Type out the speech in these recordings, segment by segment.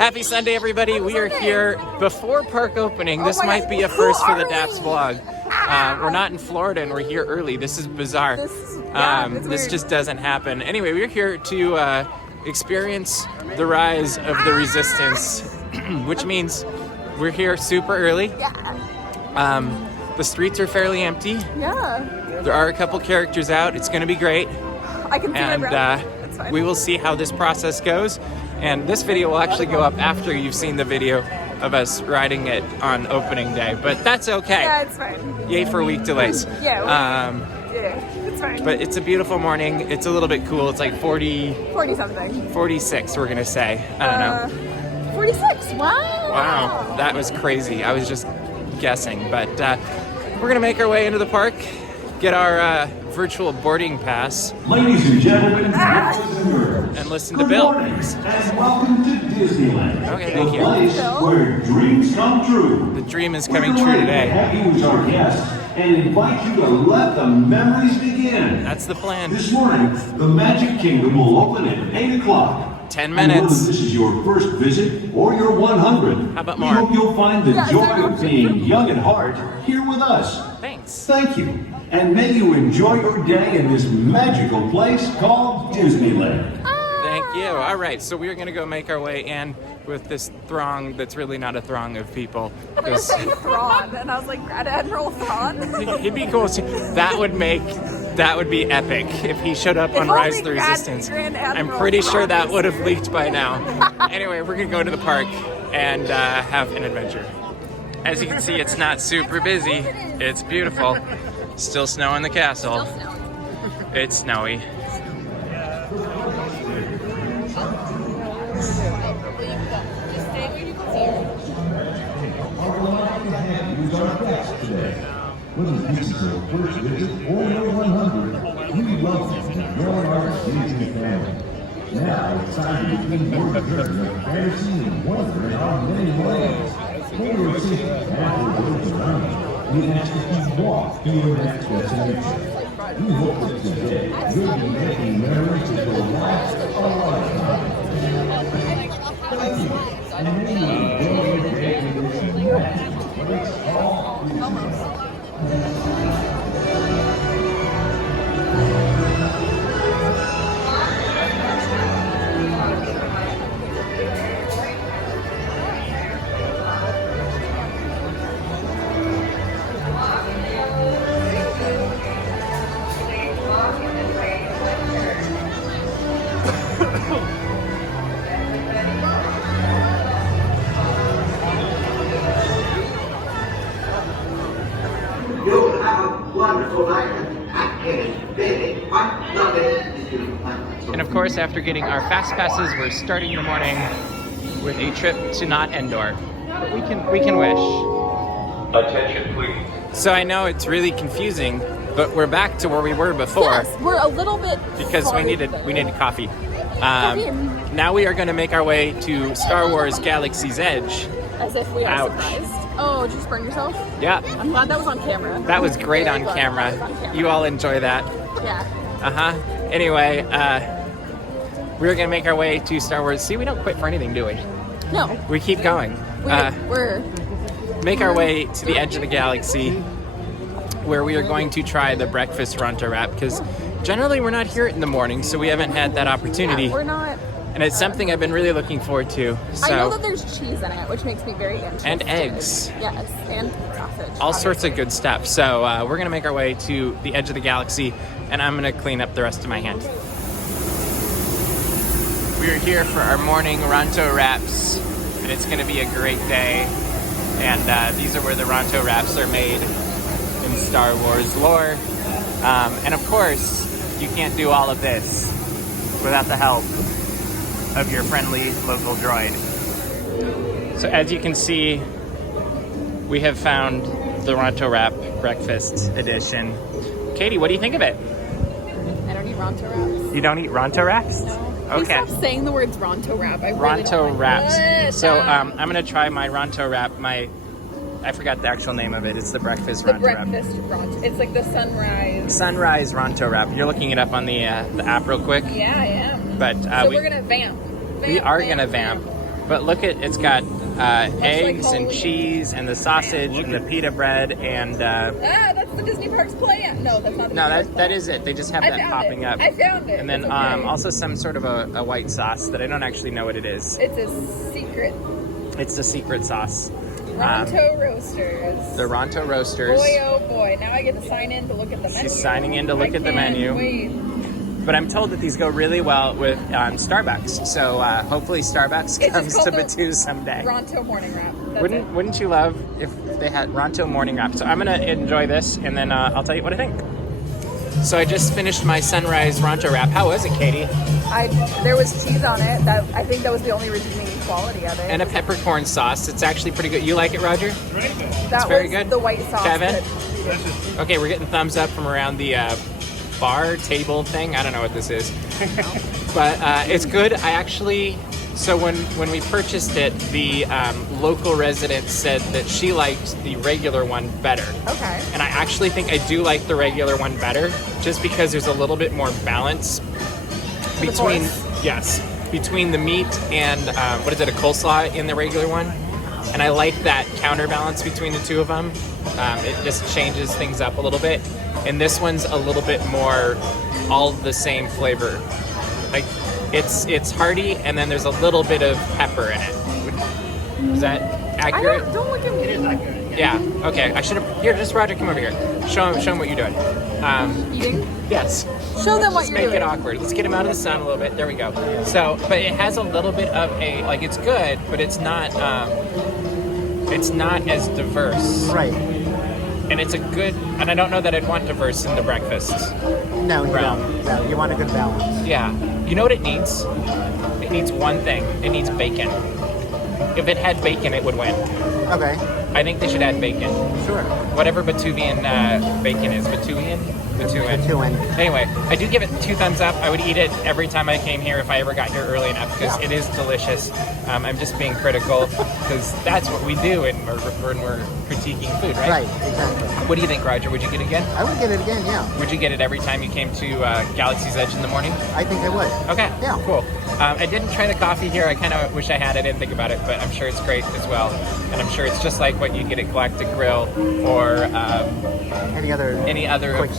Happy Sunday, everybody. We are here before park opening. This might be a first for the Daps vlog. We're not in Florida and we're here early. This is bizarre. This just doesn't happen. Anyway, we're here to experience the rise of the resistance, which means we're here super early. The streets are fairly empty. Yeah. There are a couple characters out. It's going to be great. I can see my breath. That's fine. We will see how this process goes. And this video will actually go up after you've seen the video of us riding it on opening day. But that's okay. Yeah, it's fine. Yay for week delays. Yeah, it's fine. But it's a beautiful morning. It's a little bit cool. It's like 40 something. 46, we're going to say. I don't know. 46. Wow. Wow. That was crazy. I was just guessing. But we're going to make our way into the park, get our virtual boarding pass. Ladies and gentlemen, and listen to Bill. Good morning, and welcome to Disneyland. Okay, thank you. The place where dreams come true. The dream is coming true today. Have you as our guest and invite you to let the memories begin. That's the plan. This morning, the Magic Kingdom will open at 8 o'clock. 10 And minutes. whether this is your first visit or your 100, How about we more? hope you'll find the joy of being young at heart here with us. Thanks. Thank you, and may you enjoy your day in this magical place called Disneyland. Thank you. All right, so we're going to go make our way in with this throng that's really not a throng of people. I was saying Thrawn, and I was like, Grand Admiral Thrawn. It'd be cool. That would be epic if he showed up on Rise of the Resistance. I'm pretty sure that would have leaked by now. Anyway, we're going to go to the park and have an adventure. As you can see, it's not super busy. It's beautiful. Still snow in the castle. It's snowy. Whether this is your first visit or your 100, we welcome you to join our Disney family. Now it's time to begin your journey of fantasy and wonder in our many ways. For your safety and for those around you, we ask that you walk to your next destination. We hope that today you'll be making memories that will last a lifetime. Thank you, and may you enjoy your day in this magical place called Disneyland. You'll have a wonderful night. And of course, after getting our fast passes, we're starting the morning with a trip to not Endor. But we can wish. Attention, please. So I know it's really confusing, but we're back to where we were before. Yes, we're a little bit Because we needed coffee. Coffee. Now we are going to make our way to Star Wars Galaxy's Edge. As if we are Ouch. surprised. Oh, did you burn yourself? Yeah, I'm glad that was on camera. that was great Very on glad camera. that was on camera. You all enjoy that. Yeah. Anyway, we're going to make our way to Star Wars. See, we don't quit for anything, do we? No. We keep going. We're Make our way to the edge of the galaxy, where we are going to try the breakfast Ronto wrap, because generally we're not here in the morning, so we haven't had that opportunity. we're not. And it's something I've been really looking forward to. So, I know that there's cheese in it, which makes me very interested. and eggs. Yes, and sausage. All sorts of good stuff. So we're going to make our way to the edge of the galaxy, and I'm going to clean up the rest of my hand. We are here for our morning Ronto wraps, and it's going to be a great day. And these are where the Ronto wraps are made in Star Wars lore. And of course, you can't do all of this without the help of your friendly local droid. So as you can see, we have found the Ronto Wrap Breakfast Edition. Katie, what do you think of it? I don't eat Ronto wraps. You don't eat Ronto wraps? No. Okay. Please stop saying the words Ronto wrap. I really Ronto don't like wraps. it. So I'm gonna try my Ronto wrap. I forgot the actual name of it. It's the breakfast The Ronto wrap. breakfast Ronto. It's like the sunrise. Sunrise Ronto wrap. You're looking it up on the app real quick. Yeah, I am. But So we're gonna vamp. we are gonna vamp. But look at, it's got eggs and cheese and the sausage and the pita bread and... that's the Disney Parks plan. No, that's not the no, Disney Parks plan. that is it. They just have that popping up. I found it. And then It's okay. also some sort of a white sauce that I don't actually know what it is. It's a secret. It's the secret sauce. Ronto Roasters. The Ronto Roasters. Boy, oh boy. Now I get to sign in to look at the menu. She's signing in to look at the menu. Wait. But I'm told that these go really well with Starbucks. So hopefully Starbucks It's comes called to the Batu someday. Ronto morning wrap. That's it. Wouldn't you love if they had Ronto morning wrap? So I'm gonna enjoy this, and then I'll tell you what I think. So I just finished my sunrise Ronto wrap. How was it, Katie? There was cheese on it. I think that was the only redeeming quality of it. And a peppercorn sauce. It's actually pretty good. You like it, Roger? That very was good. the white sauce. Kevin? that- Okay, we're getting thumbs up from around the bar table thing. I don't know what this is, but it's good. I actually. So when we purchased it, the local resident said that she liked the regular one better. Okay. And I actually think I do like the regular one better, just because there's a little bit more balance between between the meat and what is it, a coleslaw in the regular one, and I like that counterbalance between the two of them. It just changes things up a little bit, and this one's a little bit more all the same flavor. Like it's hearty, and then there's a little bit of pepper in it. Is that accurate? Don't look at me. It is accurate. Yeah. Okay. I should have. Here, just Roger, come over here. Show him what you're doing. Eating? Yes. Show them what Let's you're make doing. it awkward. Let's get him out of the sun a little bit. There we go. So, but it has a little bit of a it's good, but it's not as diverse. Right. And it's a good. And I don't know that I'd want diverse in the breakfast. No, you Brown. don't. No, you want a good balance. Yeah. You know what it needs? It needs one thing. It needs bacon. If it had bacon, it would win. Okay. I think they should add bacon. Sure. Whatever Batuvian bacon is. Batuvian? Batuan. Anyway, I do give it 2 thumbs up. I would eat it every time I came here if I ever got here early enough, because it is delicious. I'm just being critical because that's what we do when we're critiquing food, right? Right, exactly. What do you think, Roger? Would you get it again? I would get it again, yeah. Would you get it every time you came to Galaxy's Edge in the morning? I think I would. Okay, Yeah. cool. I didn't try the coffee here. I kind of wish I had. I didn't think about it, but I'm sure it's great as well. And I'm sure it's just like what you get at Galactic Grill or Any other quick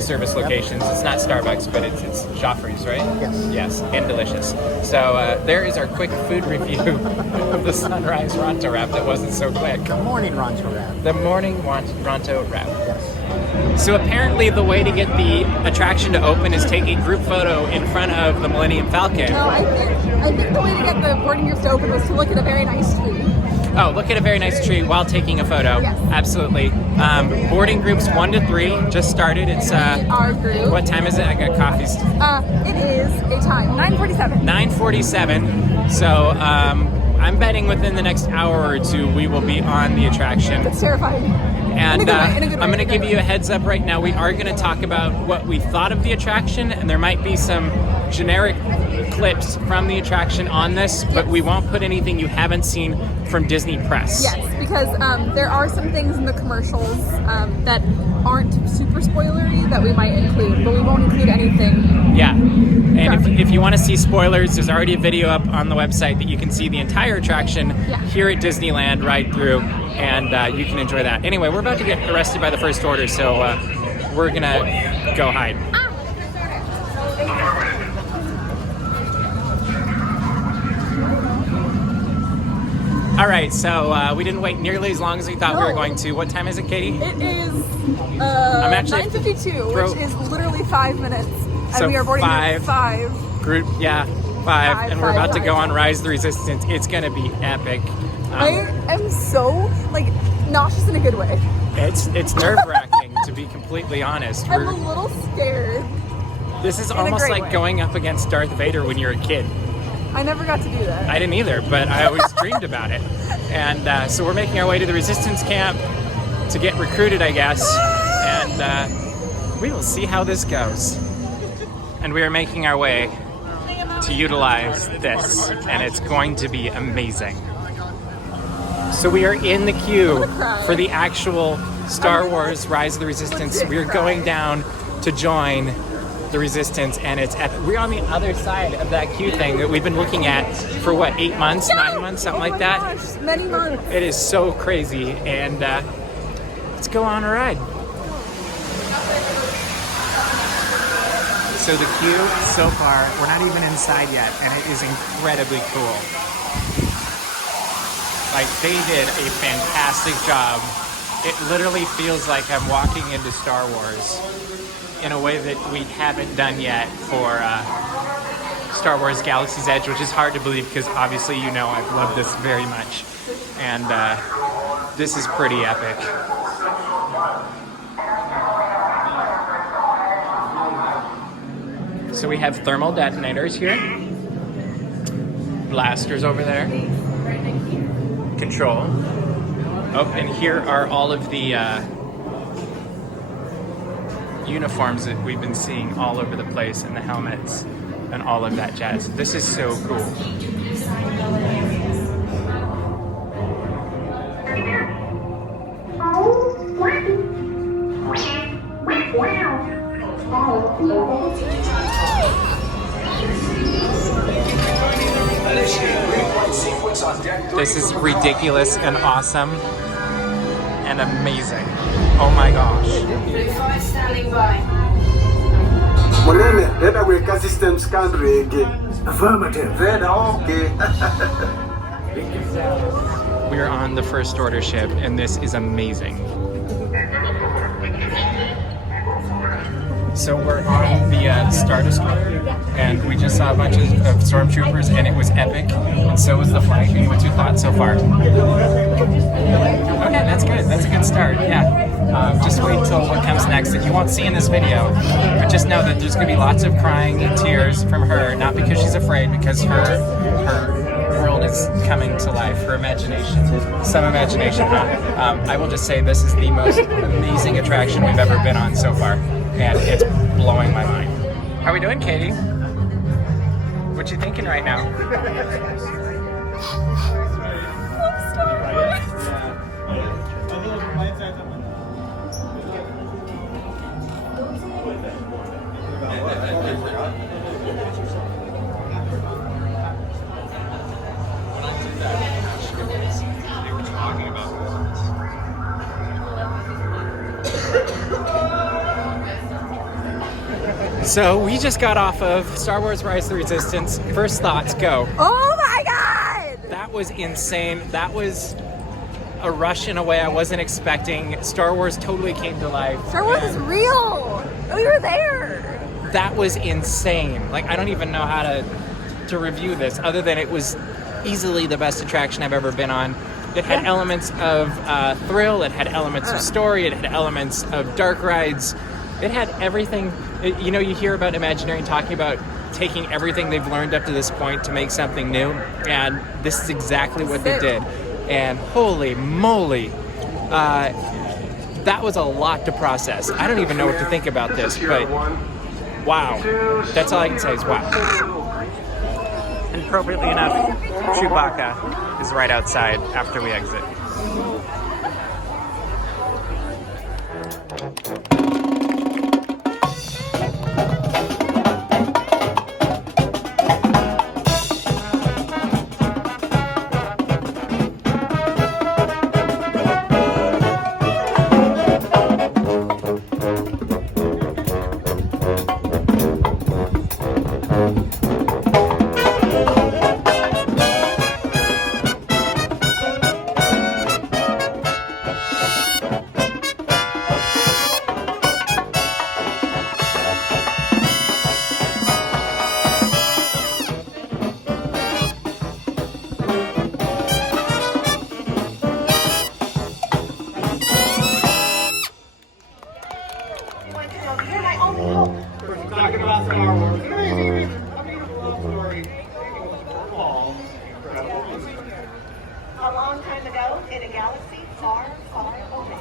service Yep. locations. It's not Starbucks, but it's Joffrey's, right? Yes. Yes, and delicious. So there is our quick food review of the Sunrise Ronto wrap that wasn't so quick. The morning Ronto wrap. The morning Ronto wrap. Yes. So apparently the way to get the attraction to open is take a group photo in front of the Millennium Falcon. No, I think the way to get the boarding groups to open was to look at a very nice tree. Oh, look at a very nice tree while taking a photo. Yes. Absolutely. Boarding groups 1 to 3 just started. It's Our group. what time is it? I got coffees. It is a time 9:47. 9:47. So I'm betting within the next hour or 2 we will be on the attraction. It's terrifying. And In a good way, I'm going to in a give good you a way. heads up right now. We are going to talk about what we thought of the attraction, and there might be some generic clips from the attraction on this, but we won't put anything you haven't seen from Disney Press. Yes, because there are some things in the commercials that aren't super spoilery that we might include, but we won't include anything. Yeah. And if you want to see spoilers, there's already a video up on the website that you can see the entire attraction here at Disneyland right through, and you can enjoy that. Anyway, we're about to get arrested by the First Order, so we're going to go hide. All right, so we didn't wait nearly as long as we thought we were going to. What time is it, Katie? It is actually 9:52, which is literally 5 minutes, and So we are boarding five. at 5. Group, yeah, 5, and we're about to go on Rise the Resistance. It's going to be epic. I am so nauseous in a good way. It's nerve-wracking, to be completely honest. I'm a little scared. This is a almost great like way. going up against Darth Vader when you're a kid. I never got to do that. I didn't either, but I always dreamed about it. And so we're making our way to the Resistance camp to get recruited, I guess. And we will see how this goes. And we are making our way to utilize this, and it's going to be amazing. So we are in the queue for the actual Star Wars Rise of the Resistance. We are going down to join the Resistance, and we're on the other side of that queue thing that we've been looking at for what, 8 months, 9 months, something like that. Gosh, many months. It is so crazy, and let's go on a ride. So the queue so far, we're not even inside yet, and it is incredibly cool. Like, they did a fantastic job. It literally feels like I'm walking into Star Wars in a way that we haven't done yet for Star Wars Galaxy's Edge, which is hard to believe because obviously you know I've loved this very much. And this is pretty epic. So we have thermal detonators here. Blasters over there. Control. Oh, and here are all of the uniforms that we've been seeing all over the place, and the helmets and all of that jazz. This is so cool. This is ridiculous and awesome and amazing. Oh my gosh. Standing by. Monene, data weka systems country again. Affirmative. Data okay. We are on the First Order ship, and this is amazing. So we're on the Star Destroyer, and we just saw a bunch of stormtroopers, and it was epic, and so was the flight. And what's your thoughts so far? Okay, that's good. That's a good start, yeah. Just wait till what comes next that you won't see in this video, but just know that there's going to be lots of crying and tears from her, not because she's afraid, because her world is coming to life, her imagination. Some imagination, huh? I will just say this is the most amazing attraction we've ever been on so far, and it's blowing my mind. How are we doing, Katie? What you thinking right now? So we just got off of Star Wars Rise of the Resistance. First thoughts, go. Oh my god! That was insane. That was a rush in a way I wasn't expecting. Star Wars totally came to life. Star Wars is real! We were there! That was insane. Like, I don't even know how to review this, other than it was easily the best attraction I've ever been on. It had elements of thrill, it had elements of story, it had elements of dark rides. It had everything. You know, you hear about Imagineering talking about taking everything they've learned up to this point to make something new, and this is exactly what they did. And holy moly, that was a lot to process. I don't even know what to think about this, but wow. That's all I can say is wow. And appropriately enough, Chewbacca is right outside after we exit. Talking about Star Wars. A beautiful love story. A long time ago, in a galaxy far, far away.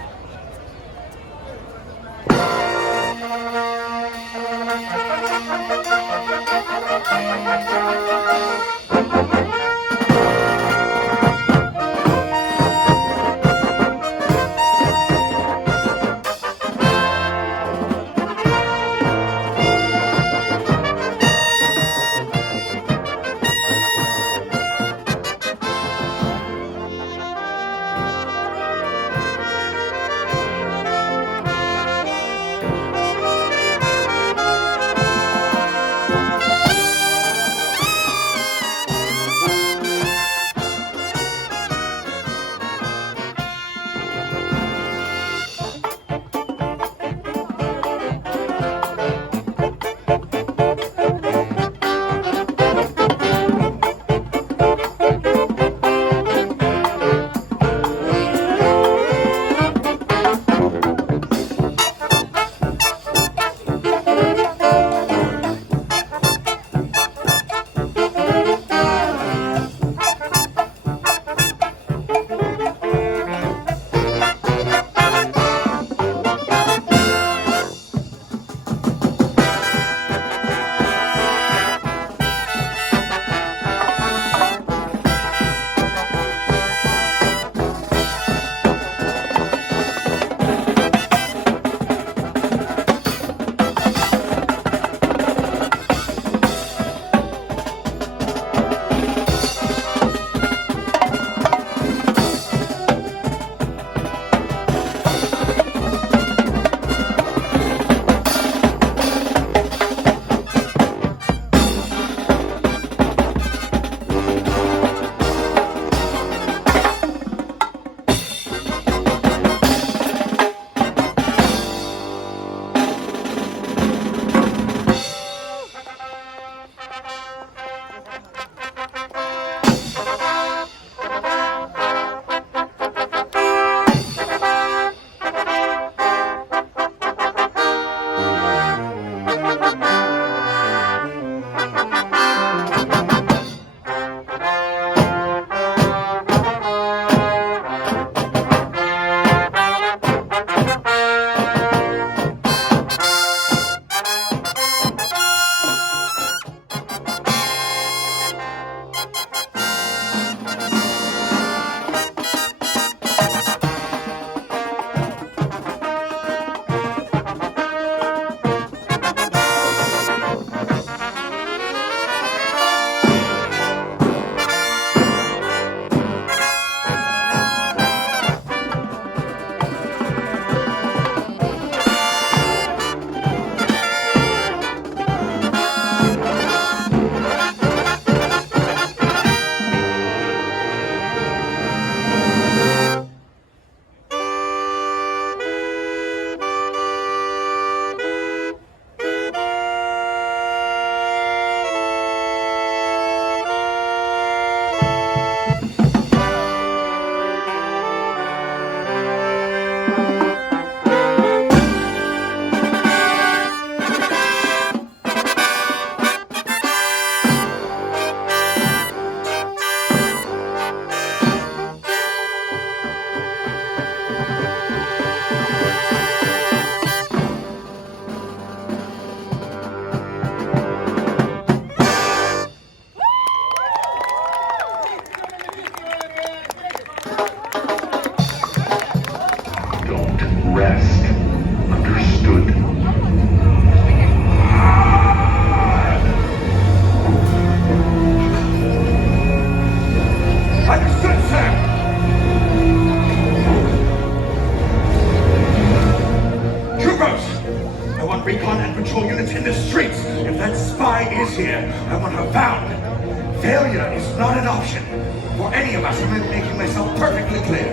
must have been making myself perfectly clear.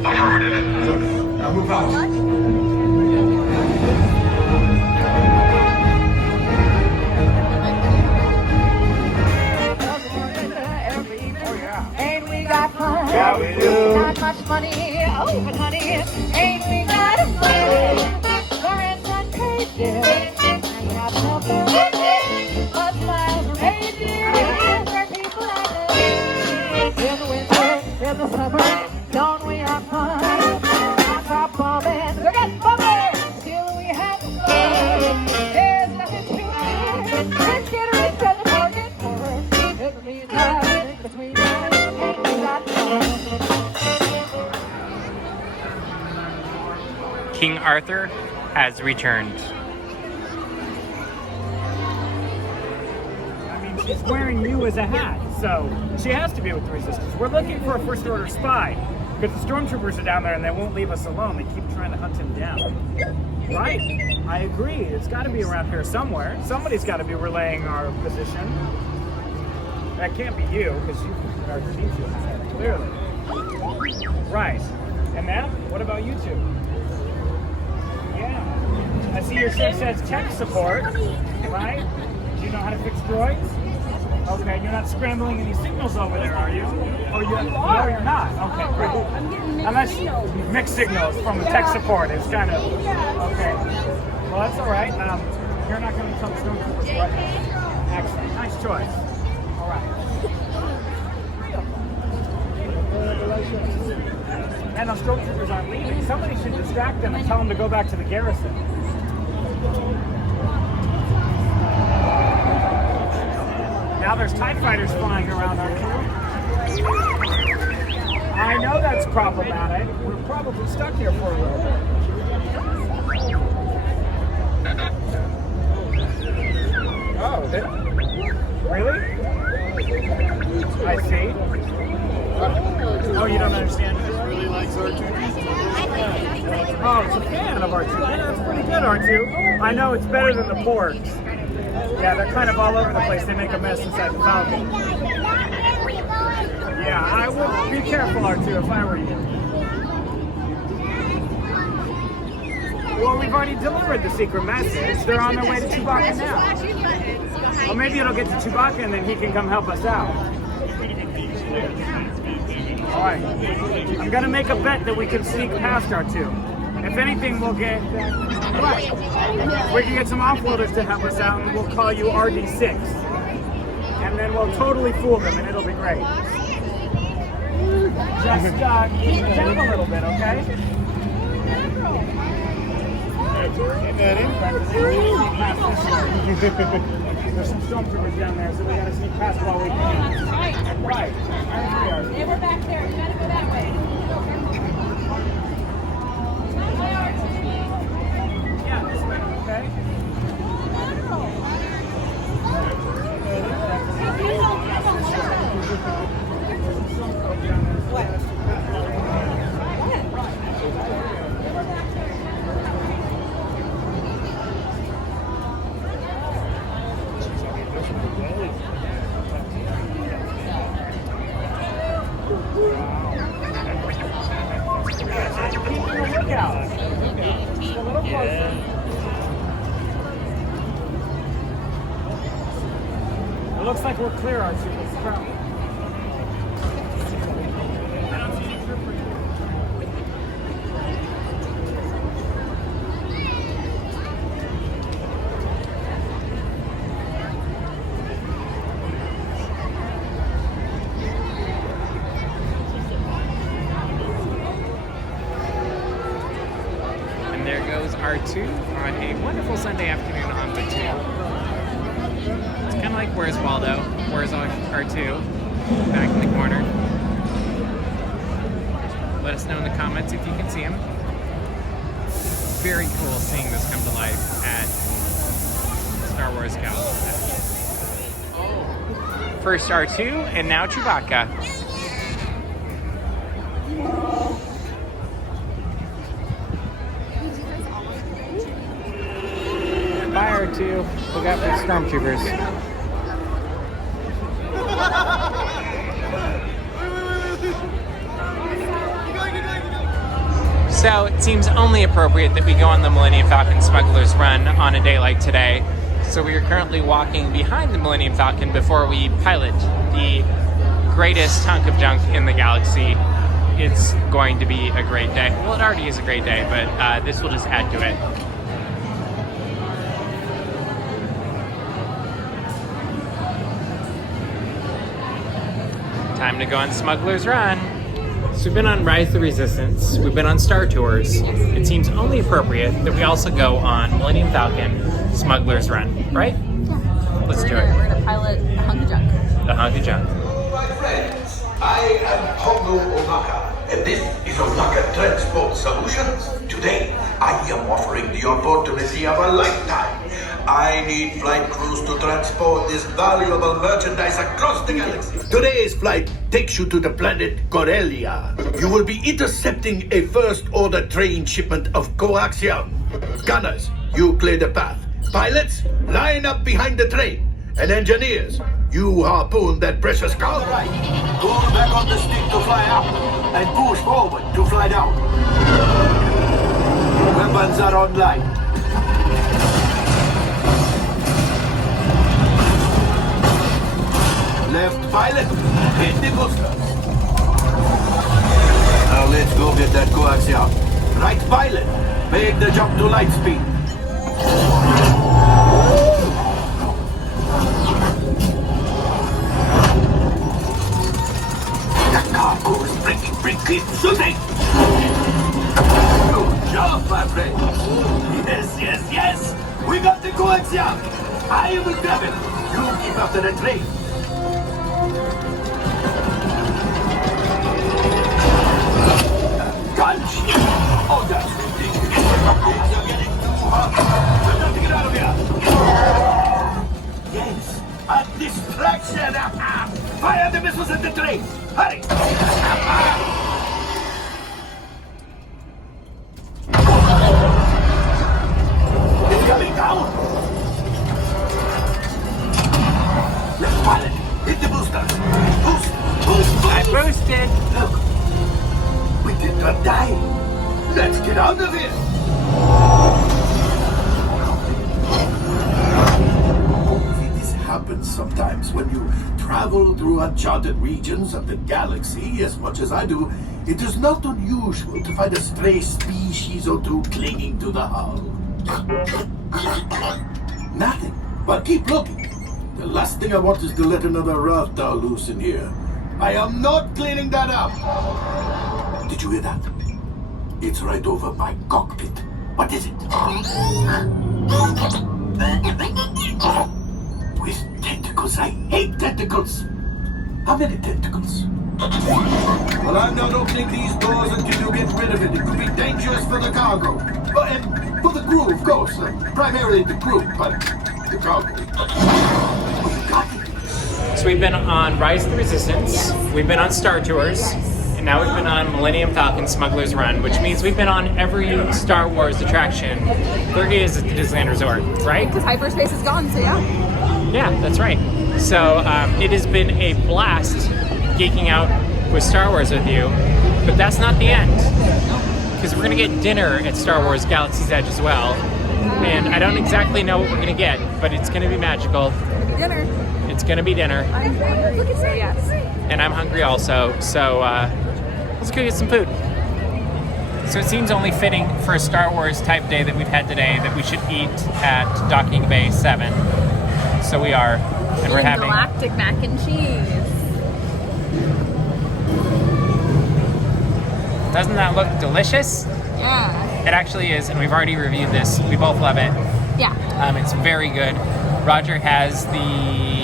Good. Now move out. Ain't we got fun? Yeah, we do. Not much money, oh, but honey, ain't we got a fun? Friends and pages, and have something but smiles are made for people like us. In the winter, in the summer, don't we have fun? Stop bombing, forget bumping, till we have fun. There's nothing to it. Let's get rich and forget her. In the meantime, in between us, ain't we got fun? King Arthur has returned. I mean, she's wearing you as a hat, so she has to be with the Resistance. We're looking for a First Order spy, because the Stormtroopers are down there and they won't leave us alone. They keep trying to hunt him down. Right, I agree. It's got to be around here somewhere. Somebody's got to be relaying our position. That can't be you, because you are R2-D2 hat, clearly. Right. And that? What about you two? Yeah. I see your shirt says tech support, right? Do you know how to fix droids? Okay, you're not scrambling any signals over there, are you? Or you are? No, you're not. Okay, great. Unless mixed signals from tech support is kind of okay. Well, that's all right. You're not going to tell the Stormtroopers what? Excellent. Nice choice. All right. And those Stormtroopers aren't leaving. Somebody should distract them and tell them to go back to the garrison. Now there's TIE fighters flying around our crew. I know that's problematic. We're probably stuck here for a little bit. Oh, really? I see. Oh, you don't understand? He really likes R2. Oh, it's a fan of R2. Yeah, that's pretty good, R2. I know it's better than the porgs. Yeah, they're kind of all over the place. They make a mess inside the Falcon. Yeah, I would be careful, R2, if I were you. Well, we've already delivered the secret message. They're on their way to Chewbacca now. Well, maybe it'll get to Chewbacca and then he can come help us out. Alright. I'm gonna make a bet that we can sneak past R2. If anything, we'll get... Right. We can get some offloaders to help us out and we'll call you RD6. And then we'll totally fool them and it'll be great. Just keep it down a little bit, okay? There's some stormtroopers down there, so we gotta sneak past while we can. Right. They were back there. You gotta go that way. Yeah, this way, okay? It looks like we're clear, R2. Let's travel. And there goes R2 on a wonderful Sunday afternoon on the 2. It's kind of like Where's Waldo? Where's R2? Back in the corner. Let us know in the comments if you can see him. Very cool seeing this come to life at Star Wars Galaxy. First R2 and now Chewbacca. Bye R2. Look out for the stormtroopers. So it seems only appropriate that we go on the Millennium Falcon Smuggler's Run on a day like today. So we are currently walking behind the Millennium Falcon before we pilot the greatest hunk of junk in the galaxy. It's going to be a great day. Well, it already is a great day, but this will just add to it. Time to go on Smuggler's Run. So we've been on Rise of the Resistance, we've been on Star Tours. It seems only appropriate that we also go on Millennium Falcon Smuggler's Run, right? Yeah. Let's do it. We're gonna pilot a hunk of junk. The hunk of junk. My friends, I am Hongo Onaka, and this is Onaka Transport Solutions. Today, I am offering the opportunity of a lifetime. I need flight crews to transport this valuable merchandise across the galaxy. Today's flight takes you to the planet Corellia. You will be intercepting a first-order train shipment of coaxium. Gunners, you clear the path. Pilots, line up behind the train. And engineers, you harpoon that precious cargo. Right. Pull back on the stick to fly up, and push forward to fly down. Weapons are online. Left pilot, hit the boosters. Now let's go get that coaxium. Right pilot, make the jump to light speed. The cargo is breaking, shooting! Good job, my friend. Yes! We got the coaxium. I will grab it. You keep after the train. Oh, that's ridiculous. You're getting too hot. We've got to get out of here. Yes, a distraction. Fire the missiles at the train. Hurry. It's coming down. Left pilot, hit the booster. Boost. I boosted. Look, we did not die. Let's get out of here! This happens sometimes when you travel through uncharted regions of the galaxy as much as I do. It is not unusual to find a stray species or two clinging to the hull. Nothing, but keep looking. The last thing I want is to let another Rathdar loose in here. I am not cleaning that up. Did you hear that? It's right over my cockpit. What is it? With tentacles. I hate tentacles. How many tentacles? Well, I'm not opening these doors until you get rid of it. It could be dangerous for the cargo. And for the crew, of course. Primarily the crew, but the cargo. Oh, you got it. So we've been on Rise of the Resistance, Yes. We've been on Star Tours, and now we've been on Millennium Falcon Smuggler's Run, which means we've been on every Star Wars attraction there is at the Disneyland Resort, right? Because hyperspace is gone, so yeah. Yeah, that's right. So it has been a blast geeking out with Star Wars with you, but that's not the end. Because we're going to get dinner at Star Wars Galaxy's Edge as well. And I don't exactly know what we're going to get, but it's going to be magical. Dinner. It's going to be dinner. I'm hungry. Look at that. Yes. And I'm hungry also, so let's go get some food. So it seems only fitting for a Star Wars type day that we've had today that we should eat at Docking Bay 7. So we are, and we're having galactic mac and cheese. Doesn't that look delicious? Yeah. It actually is, and we've already reviewed this. We both love it. Yeah. It's very good. Roger has the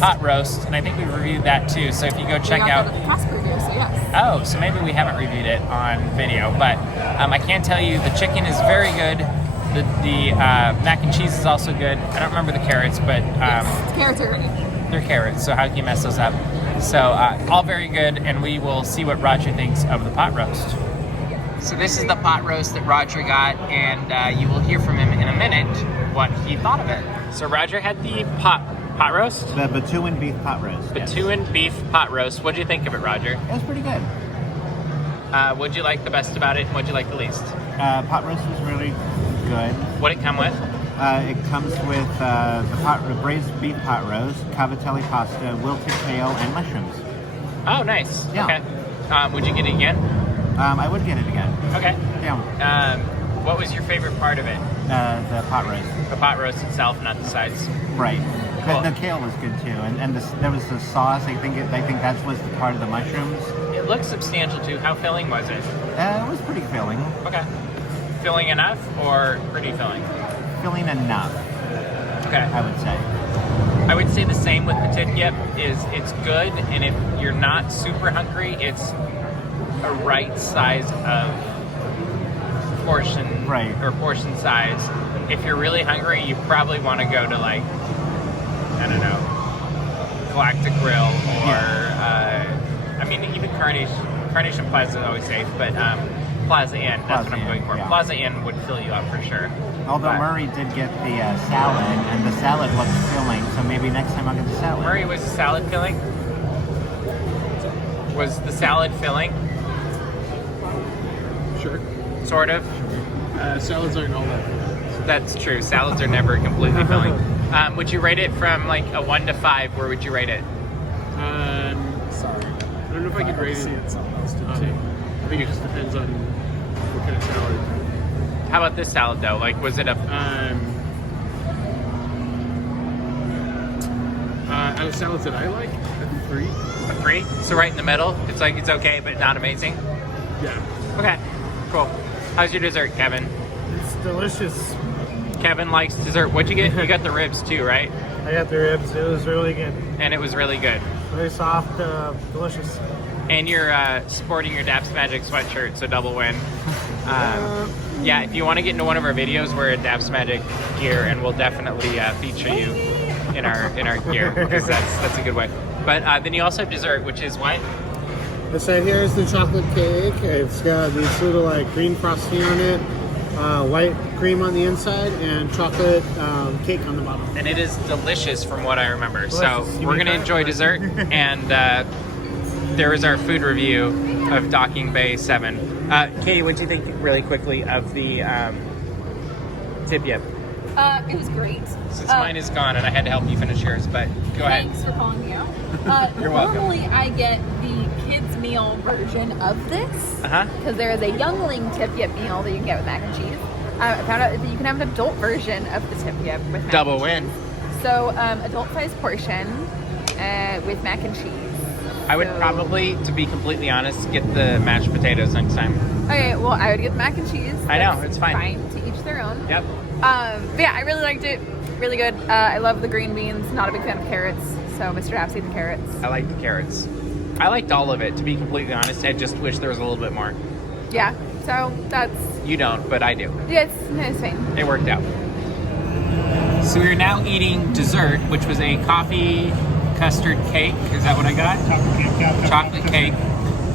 pot roast, and I think we reviewed that too. So if you go check out. The past review, so yes. Oh, so maybe we haven't reviewed it on video, but I can tell you the chicken is very good. The mac and cheese is also good. I don't remember the carrots, but Carrots are great. they're carrots, so how can you mess those up? So all very good, and we will see what Roger thinks of the pot roast. So this is the pot roast that Roger got, and you will hear from him in a minute what he thought of it. So Roger had the pot roast? The Batuan beef pot roast. Batuan beef pot roast. What did you think of it, Roger? It was pretty good. What'd you like the best about it, and what'd you like the least? Pot roast was really good. What'd it come with? It comes with the braised beef pot roast, cavatelli pasta, wilted kale, and mushrooms. Oh, nice. Yeah. Okay. Would you get it again? I would get it again. Okay. Yeah. What was your favorite part of it? The pot roast. The pot roast itself, not the sides. Right. Cool. The kale was good too, and there was the sauce. I think that was the part of the mushrooms. It looks substantial too. How filling was it? It was pretty filling. Okay. Filling enough or pretty filling? Filling enough. Okay. I would say. I would say the same with the tip yip. It's good, and if you're not super hungry, it's a right size of portion, Right. or portion size. If you're really hungry, you probably want to go to, like, I don't know, Galactic Grill or I mean, even Carnation Plaza is always safe, but Plaza Inn, that's what I'm going for. Yeah. Plaza Inn would fill you up for sure. Although But Murray did get the salad, and the salad wasn't filling, so maybe next time I'll get the salad. Murray, was the salad filling? Was the salad filling? Sure. Sort of. Salads aren't all that. That's true. Salads are never completely filling. Would you rate it from like a 1 to 5? Where would you rate it? Sorry. I don't know if I could rate it. I think it just depends on what kind of salad. How about this salad though? Like, was it a? Out of salads that I like, I think 3. A 3? So right in the middle. It's like it's okay, but not amazing. Yeah. Okay. Cool. How's your dessert, Kevin? It's delicious. Kevin likes dessert. What'd you get? You got the ribs too, right? I got the ribs. It was really good. And it was really good. Very soft, delicious. And you're sporting your Daps Magic sweatshirt, so double win. Yeah, if you want to get into one of our videos, we're in Daps Magic gear, and we'll definitely feature you in our gear, because that's a good way. But then you also have dessert, which is what? This right here is the chocolate cake. It's got these little like green frosting on it, white cream on the inside, and chocolate cake on the bottom. And it is delicious from what I remember. Delicious. So we're going to enjoy dessert, and there is our food review of Docking Bay 7. Katie, what do you think really quickly of the tip yip? It was great. Since mine is gone and I had to help you finish yours, but go ahead. Thanks for calling me out. You're welcome. Normally I get the kids meal version of this because there is a youngling tip yip meal that you can get with mac and cheese. I found out that you can have an adult version of the tip yip with mac Double and win. cheese. So adult size portion with mac and cheese. I would probably, to be completely honest, get the mashed potatoes next time. Okay, well I would get the mac and cheese. I know, That's it's fine. To each their own. Yep. But yeah, I really liked it. Really good. I love the green beans. Not a big fan of carrots. So Mr. Daps ate the carrots. I like the carrots. I liked all of it, to be completely honest. I just wish there was a little bit more. Yeah, so that's... You don't, but I do. Yeah, it's fine. It worked out. So we're now eating dessert, which was a coffee custard cake. Is that what I got? Chocolate cake. Yeah, Chocolate cake.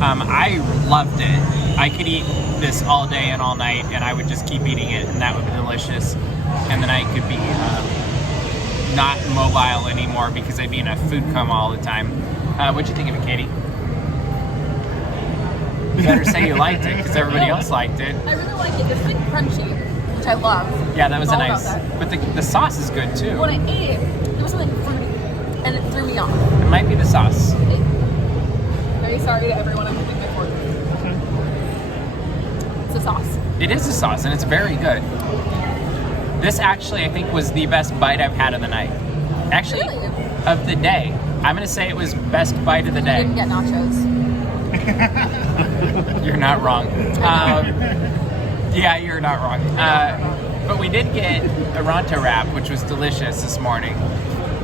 I loved it. I could eat this all day and all night, and I would just keep eating it, and that would be delicious. And then I could be not mobile anymore because I'd be in a food coma all the time. What'd you think of it, Katie? You better say you liked it, because everybody else liked it. I really like it. It's like crunchy, which I love. Yeah, that was It's a all nice. about that. But the sauce is good too. When I ate it, there was something fruity, and it threw me off. It might be the sauce. Very sorry to everyone I'm moving my fork. It's a sauce. It is a sauce, and it's very good. This actually, I think, was the best bite I've had of the night. Actually, Really? of the day. I'm going to say it was best bite of the I day. didn't get nachos. You're not wrong. Yeah, you're not wrong. But we did get a Ronto wrap, which was delicious this morning.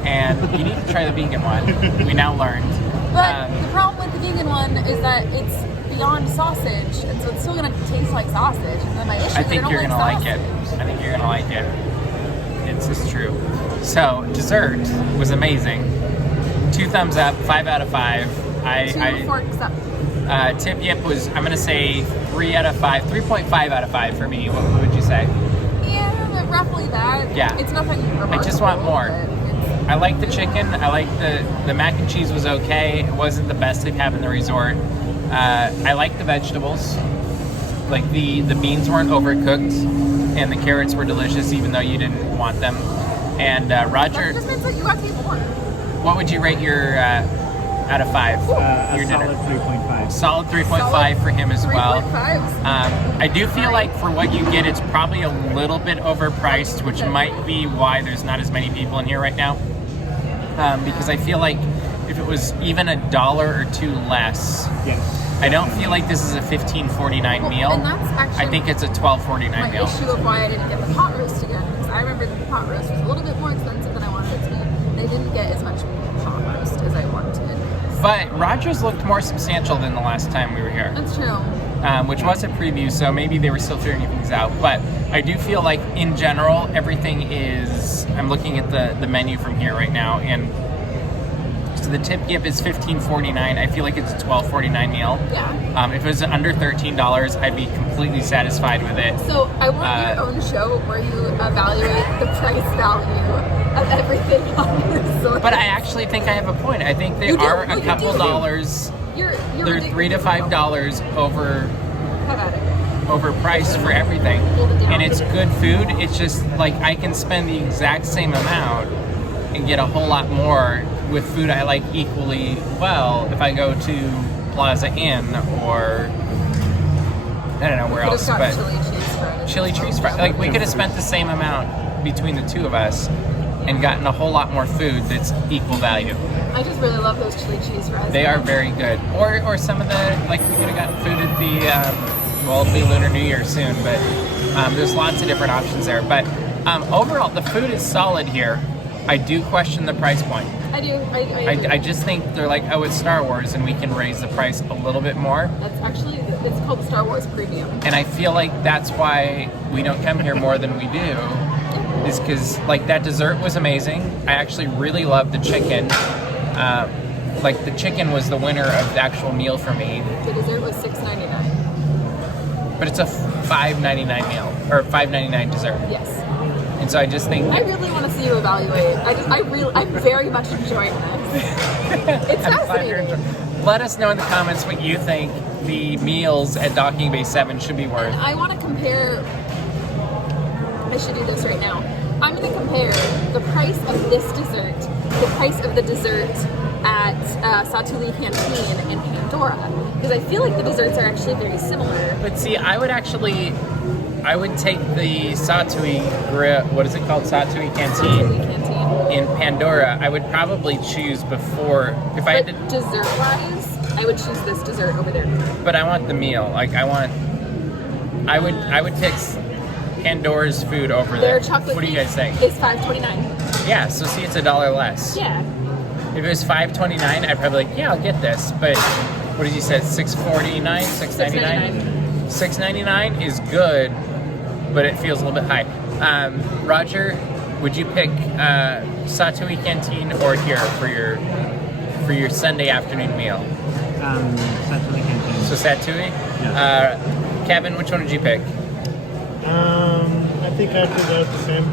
And you need to try the vegan one. We now learned. But the problem with the vegan one is that it's beyond sausage, and so it's still gonna taste like sausage. And then my issue I is think I don't you're like gonna like sausage. it. I think you're gonna like it. It's just true. So dessert was amazing. 2 thumbs up, 5 out of 5. Two forks up. Tip yip was, I'm gonna say 3 out of 5, 3.5 out of 5 for me. What would you say? Yeah, roughly that. Yeah. It's nothing remarkable. I just want more. but it's- I like the chicken. I like the mac and cheese was okay. It wasn't the best they've had in the resort. I like the vegetables. Like the beans weren't overcooked, and the carrots were delicious, even though you didn't want them. And Roger, That just means that you got to eat more. what would you rate your out of 5? A your solid 3.5. Solid 3.5 for him as well. 3.5s. I do feel like for what you get, it's probably a little bit overpriced, which might be why there's not as many people in here right now. Because I feel like if it was even $1 or $2 less, Yes. I don't feel like this is a $15.49 meal. And that's actually I think it's a $12.49 my meal. issue of why I didn't get the pot roast again. Because I remember the pot roast was a little bit more expensive than I wanted it to be. They didn't get as much pot roast as I wanted. But Rogers looked more substantial than the last time we were here. That's true. Which was a preview, so maybe they were still figuring things out. But I do feel like, in general, everything is... I'm looking at the menu from here right now, and so the tip gift is $15.49. I feel like it's a $12.49 meal. Yeah. If it was under $13, I'd be completely satisfied with it. So I want your own show where you evaluate the price value of everything on your resort. But I actually think I have a point. I think they are a couple dollars... You're They're $3 to $5 over... How about it? overpriced for everything, and it's good food. It's just like I can spend the exact same amount and get a whole lot more with food I like equally well if I go to Plaza Inn or I don't know where else, but chili cheese fries. Like we could have spent the same amount between the two of us and gotten a whole lot more food that's equal value. I just really love those chili cheese fries. They are very good. Or some of the, like we could have gotten food at the well, it'll be Lunar New Year soon, but there's lots of different options there. But overall, the food is solid here. I do question the price point. I do. I just think they're like, oh, it's Star Wars, and we can raise the price a little bit more. That's actually, it's called Star Wars Premium. And I feel like that's why we don't come here more than we do, is because, like, that dessert was amazing. I actually really loved the chicken. Like, the chicken was the winner of the actual meal for me. The dessert was $6.99. But it's a $5.99 meal, or $5.99 dessert. Yes. And so I just think... I really want to see you evaluate. I'm very much enjoying this. It's fascinating. Let us know in the comments what you think the meals at Docking Bay 7 should be worth. I want to compare... I should do this right now. I'm going to compare the price of this dessert, the price of the dessert at Satuli Canteen in Pandora, because I feel like the desserts are actually very similar. But see, I would take the Satui Grill, what is it called? Satui Canteen in Pandora. I would probably choose before, if I had to... dessert-wise, I would choose this dessert over there. But I want the meal. Like, I would pick Pandora's food over there. Their chocolate what do you guys think? Is $5.29. Yeah, so see, it's $1 less. Yeah. If it was $5.29, I'd probably like, yeah, I'll get this. But what did you say? $6.49, $6.99. $6.99 is good, but it feels a little bit high. Roger, would you pick Satui Canteen or here for your Sunday afternoon meal? Satui Canteen. So Satui. Yeah. Kevin, which one did you pick? I think I did that the same.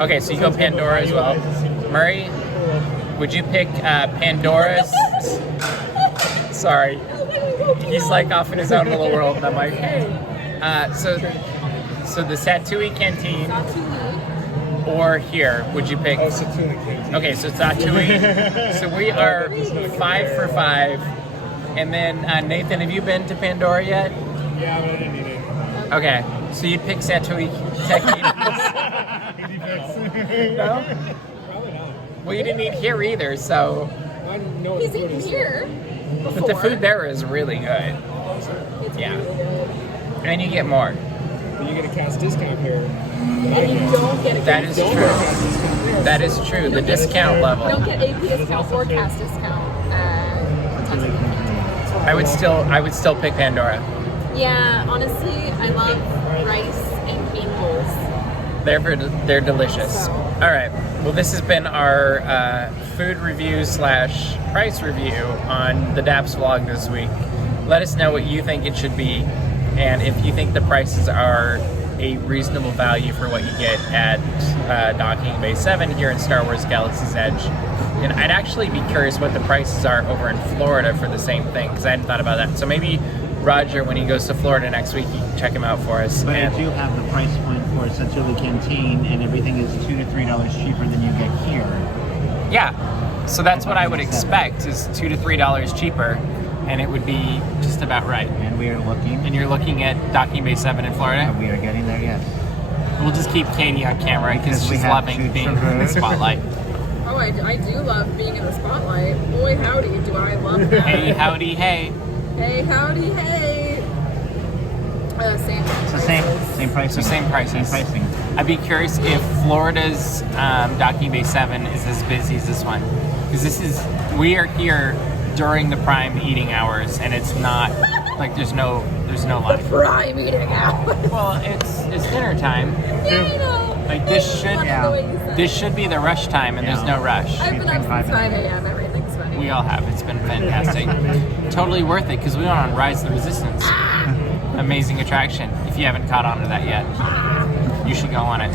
Okay, so you go Pandora as well. Murray, would you pick Pandora's? Sorry. He's like off in his own little world, and I'm like, hey. So the Satui Canteen or here, would you pick? Oh, Satui Canteen. Okay, so Satui. So we are 5 for 5. And then Nathan, have you been to Pandora yet? Yeah, but I didn't eat it. Okay, so you'd pick Satui No? Probably not. Well, you didn't eat here either, so... I don't know what He's the food eaten is here before. But the food there is really good. It's Yeah. really good. And you get more. But you get a cast discount here. And you don't get a That is Don't true. get a cast discount there. That is true. The discount You don't level. get AP discount or cast discount. I would still pick Pandora. Yeah, honestly, I love rice and bean bowls. They're delicious. All right. Well, this has been our food review / price review on the Daps vlog this week. Let us know what you think it should be, and if you think the prices are a reasonable value for what you get at Docking Bay 7 here in Star Wars Galaxy's Edge. And I'd actually be curious what the prices are over in Florida for the same thing, because I hadn't thought about that. So maybe Roger, when he goes to Florida next week, he can check him out for us. But And I do have the price point for Satuli Canteen, and everything is $2 to $3 cheaper than you get here. yeah, so that's what I would expect, is $2 to $3 cheaper, and it would be just about right. And we are looking. And you're looking at Docking Bay 7 in Florida? We are getting there, yes. We'll just keep Katie on camera because Because we she's have loving to being in the traverse. spotlight. Oh, I do love being in the spotlight. Boy, howdy, do I love that. Hey, howdy, hey. Hey, howdy, hey. Same It's the same pricing. So same prices. Same pricing. I'd be curious if Florida's Docking Bay 7 is as busy as this one. Because we are here during the prime eating hours, and it's not, like, there's no line. Prime eating out. Well, it's dinner time. Yeah, I know. Like, I love the way you said this it. should be the rush time, and there's no rush. I've been up since 5 a.m. Everything's funny. We all have. It's been fantastic. Totally worth it, because we went on Rise the Resistance. Amazing attraction. If you haven't caught on to that yet, you should go on it.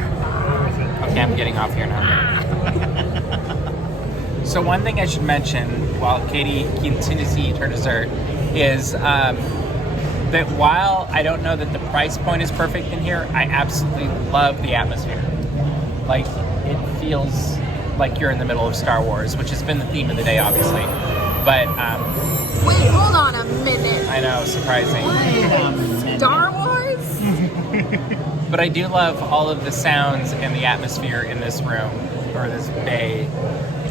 Okay, I'm getting off here now. So one thing I should mention while Katie continues to eat her dessert is that while I don't know that the price point is perfect in here, I absolutely love the atmosphere. Like, it feels like you're in the middle of Star Wars, which has been the theme of the day, obviously. But Wait, hold on a minute. I know, surprising. Star Wars? But I do love all of the sounds and the atmosphere in this room, or this bay.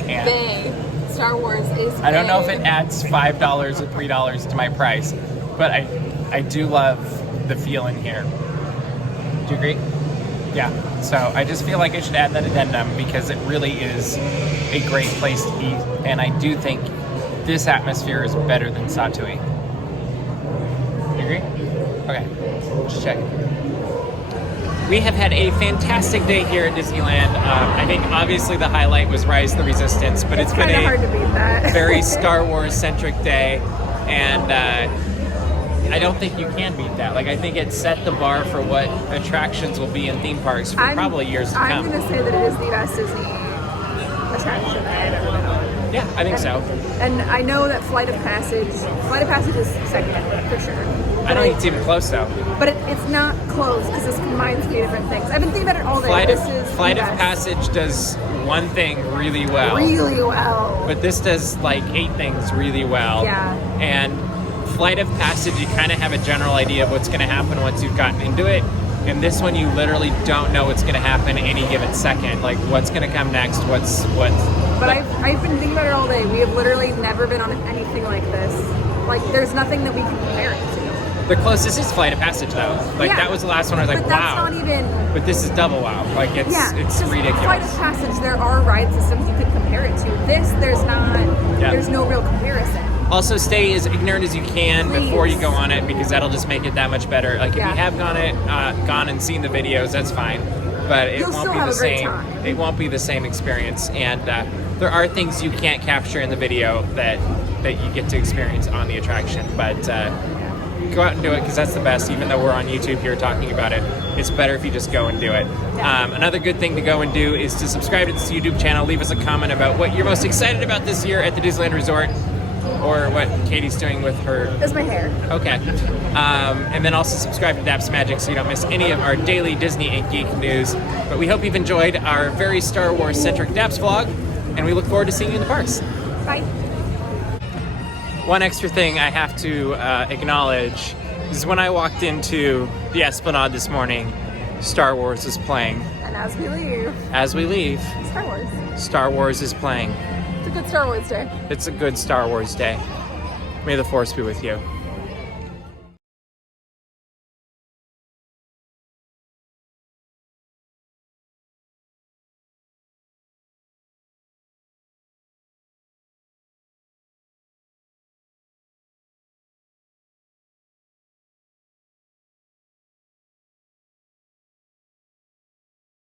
And Bay. Star Wars is I don't know if bay. it adds $5 or $3 to my price, but I do love the feel in here. Do you agree? Yeah. So I just feel like I should add that addendum because it really is a great place to eat, and I do think this atmosphere is better than Satui. You agree? Okay. Just check. We have had a fantastic day here at Disneyland. I think obviously the highlight was Rise the Resistance, but it's been kinda hard to a beat that. very Star Wars centric day, and I don't think you can beat that. Like, I think it set the bar for what attractions will be in theme parks for probably years to I'm come. going to say that it is the best Disney attraction that I've ever been on. Yeah, I think so. And I know that Flight of Passage is second for sure. I don't think it's even close though. But it's not close because this combines 3 different things. I've been thinking about it all day. Flight This of is the Flight of best. Passage does one thing really well. Really well. But this does like 8 things really well. Yeah. And Flight of Passage, you kind of have a general idea of what's going to happen once you've gotten into it. And this one, you literally don't know what's going to happen any given second. Like, what's going to come next? What's. But I've been thinking about it all day. We have literally never been on anything like this. Like, there's nothing that we can compare it to. The closest is Flight of Passage, though. Like, Yeah. that was the last one I was like, But that's wow. not even. But this is double wow. Like, it's just ridiculous. Flight of Passage, there are ride systems you could compare it to. This, there's not. Yeah. There's no real comparison. Also, stay as ignorant as you can before you go on it, because that'll just make it that much better. Like, if Yeah. you have gone and seen the videos, that's fine. But it You'll won't still be have the a great same. time. It won't be the same experience. And there are things you can't capture in the video that you get to experience on the attraction. But go out and do it, because that's the best. Even though we're on YouTube here talking about it, it's better if you just go and do it. Another good thing to go and do is to subscribe to this YouTube channel. Leave us a comment about what you're most excited about this year at the Disneyland Resort, or what Katie's doing with her. That's my hair. Okay. And then also subscribe to Daps Magic so you don't miss any of our daily Disney and Geek news. But we hope you've enjoyed our very Star Wars centric Daps vlog, and we look forward to seeing you in the parks. Bye. One extra thing I have to acknowledge is when I walked into the Esplanade this morning, Star Wars is playing. And as we leave, Star Wars. Star Wars is playing. It's a good Star Wars day. It's a good Star Wars day. May the Force be with you.